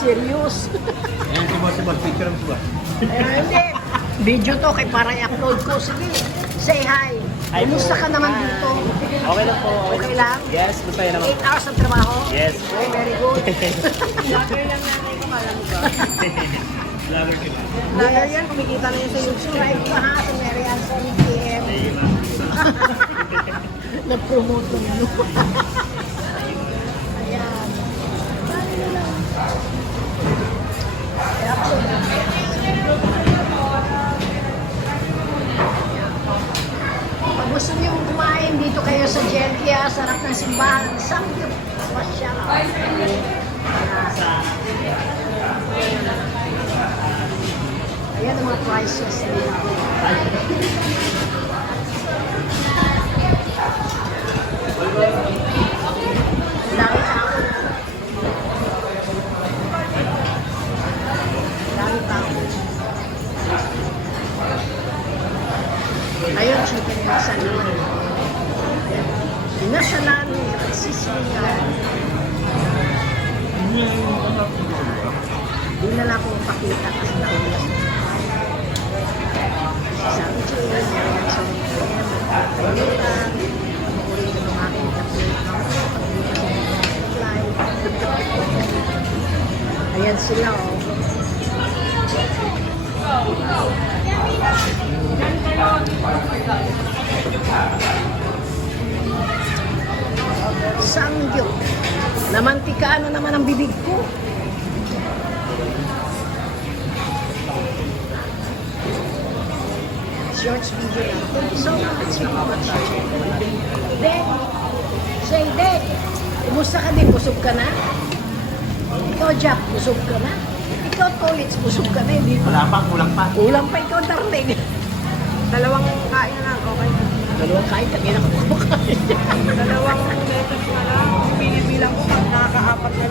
serious. Ayan, si boss, picture mo ba? Hindi. Video to kay para i-upload ko. Sige, say hi. Hi po. Kumusta ka naman Hi. dito? Okay lang po. Okay lang? Yes, masaya naman. 8 hours ng trabaho? Yes. Okay, very good. Vlogger lang nanay ko, alam mo ba? Vlogger ka ba? Vlogger yan, kumikita na yan sa YouTube. Subscribe ka ha sa Mary Ann Sonic PM. Nag-promote ng ano. Ayan. Pag gusto niyo kumain dito kayo sa Gentia, sarap ng simbahan, Samgyup. Pasyal. Ayan ang mga prices nila. Dami tao. Dami tao. Ayun, chicken nasa naman. National Sicilian. Di na lang akong pakita kasi naulas na. Sabi ko, yan sa PM, pagkakita, ulit ng aking kapit. Ayan sila, oh. Samgyup. Namantikaan na naman ang bibig ko. Short video lang. Thank you so much. Dek, say Dek, kumusta ka din? Busog ka na? Ikaw, Jack, busog ka na? Ikaw, Tolits, busog ka na? Hindi pa. Wala pa, kulang pa. Kulang pa ikaw, darling. Dalawang kain na lang, okay na. Dalawang kain, tangin ako kumakain. Dalawang beses na lang. Binibilang ko, pag nakaka-apat na